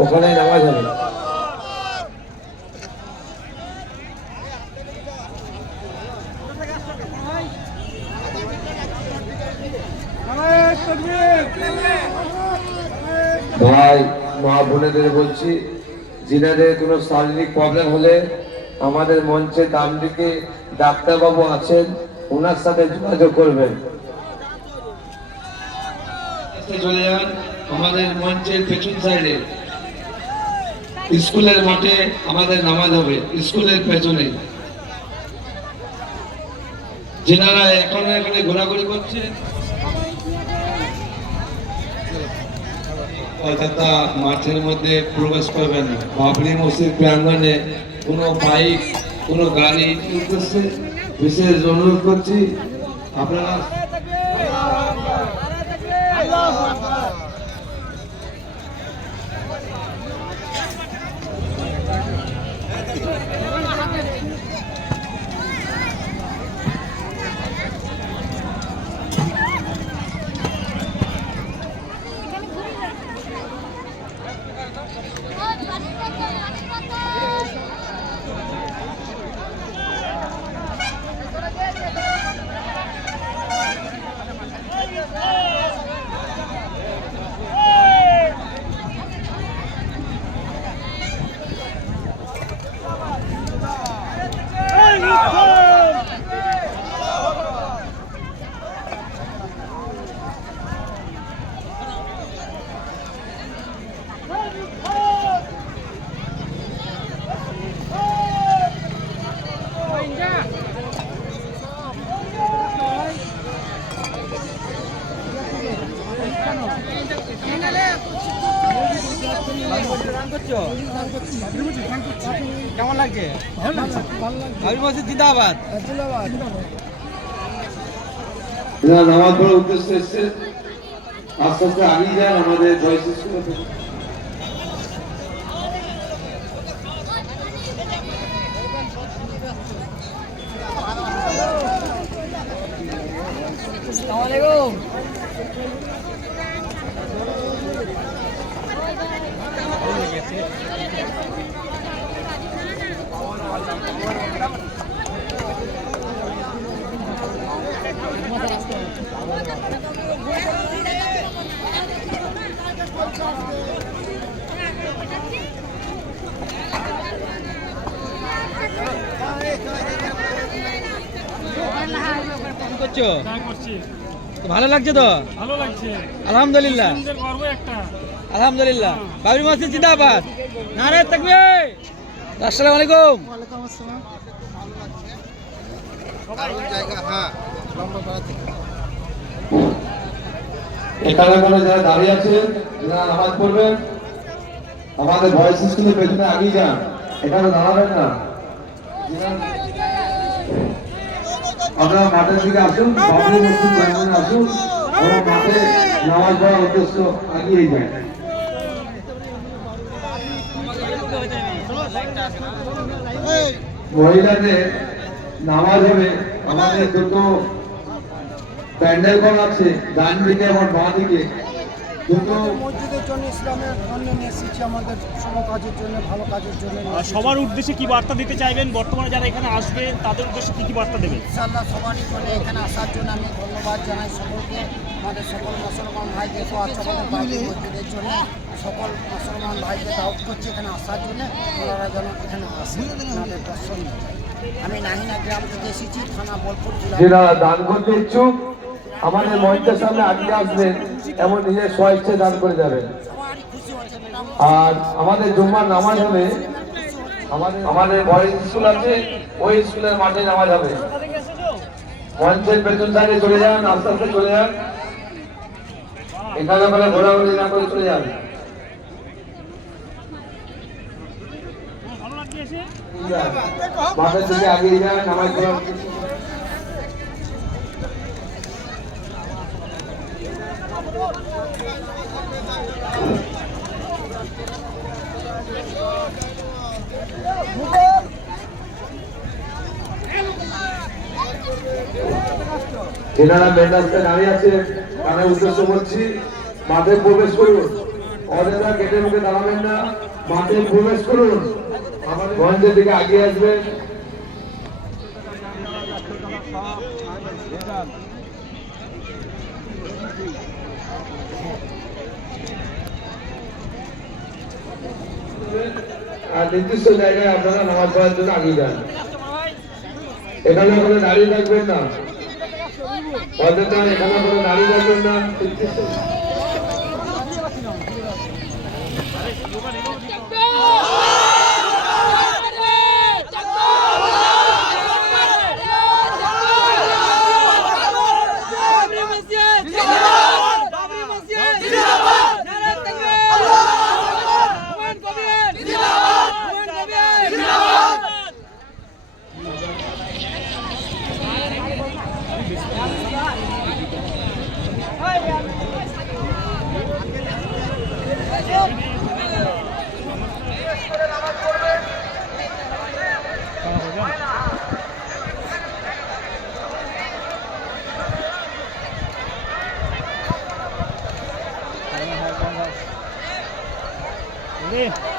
ওখানে নামাজ হবে। ভাই মা বোনেদের বলছি যিনাদের কোনো শারীরিক প্রবলেম হলে আমাদের মঞ্চে ডান দিকে ডাক্তারবাবু আছেন ওনার সাথে যোগাযোগ করবেন। চলে যান আমাদের মঞ্চের পেছন সাইডে স্কুলের মাঠে আমাদের নামাজ হবে, স্কুলের পেছনে। যেনারা এখন এখানে ঘোরাঘুরি করছে। কলকাতা মাঠের মধ্যে প্রবেশ করবেন বাবরি মসজিদ প্রাঙ্গনে কোনো বাইক, কোনো গাড়ি বিশেষ অনুরোধ করছি, আপনারা কেমন লাগছে? ভাবি মসজিদ জিন্দাবাদ। নামাজ এসছে। আস্তে আস্তে আগিয়ে যান আমাদের জয় স্কুল থেকে। কি করছ? করছি। ভালো লাগছে তো? ভালো লাগছে। আলহামদুলিল্লাহ। একটা। আলহামদুলিল্লাহ। বাবরি মসজিদ জিন্দাবাদ। নারে থাকবে আসসালামু আলাইকুম। এখানে কোনো যারা দাঁড়িয়ে আছেন যারা নামাজ পড়বেন আমাদের ভয়েস স্কুলের পেছনে আগিয়ে যান। এখানে দাঁড়াবেন না। যারা- আপনারা মাঠের দিকে আসুন বাবরি মসজিদ প্রাঙ্গণে আসুন এবং মাঠে নামাজ পড়ার উদ্দেশ্য আগিয়ে যায়। মহিলাদের নামাজ হবে আমাদের দুটো প্যান্ডেল করা আছে ডান দিকে এবং বাঁ দিকে মসজিদের জন্য ইসলামের জন্য নিয়ে এসেছি আমাদের সম কাজের জন্য ভালো কাজের জন্য। সবার উদ্দেশ্যে কি বার্তা দিতে চাইবেন? বর্তমানে যারা এখানে আসবে তাদের উদ্দেশ্যে কি কি বার্তা দেবেন? ইনশাআল্লাহ সবারই জন্য এখানে আসার জন্য আমি ধন্যবাদ জানাই সকলকে। আমাদের সকল মুসলমান ভাইকে তো আছে মসজিদের জন্য সকল মুসলমান ভাইকে দাওয়াত করছি এখানে আসার জন্য। ওনারা যেন এখানে আসেন। ওনাদের দর্শন আমি নাহিনা গ্রাম থেকে এসেছি থানা বোলপুর জেলা। দান করতে ইচ্ছুক আমাদের মঞ্চের সামনে আগিয়ে আসবেন। এমন নিজের স্বইচ্ছে দান করে যাবেন আর আমাদের জুম্মার নামাজ হবে। আমাদের আমাদের বয়েজ স্কুল আছে ওই স্কুলের মাঠে নামাজ হবে। মঞ্চের পেছন সাইডে চলে যান আস্তে আস্তে চলে যান। এখানে ওখানে ঘোরাঘুরি না করে চলে যান। ভালো লাগছে এসে? মাঠের দিকে আগিয়ে যান নামাজ পড়ার উদ্দেশ্যে। যেনারা মেন দাঁড়িয়ে আছে, তাদের উদ্দেশ্য বলছি, মাঠে প্রবেশ করুন। অযথা গেটের মুখে দাঁড়াবেন না, মাঠে প্রবেশ করুন। আমাদের মঞ্চের দিকে আগিয়ে আসবেন। আর নির্দিষ্ট জায়গায় আপনারা নামাজ পড়ার জন্য আগিয়ে যান। এখানে কোনো দাঁড়িয়ে থাকবেন না। অযথা এখানে কোনো দাঁড়িয়ে থাকবেন না। নির্দিষ্ট here.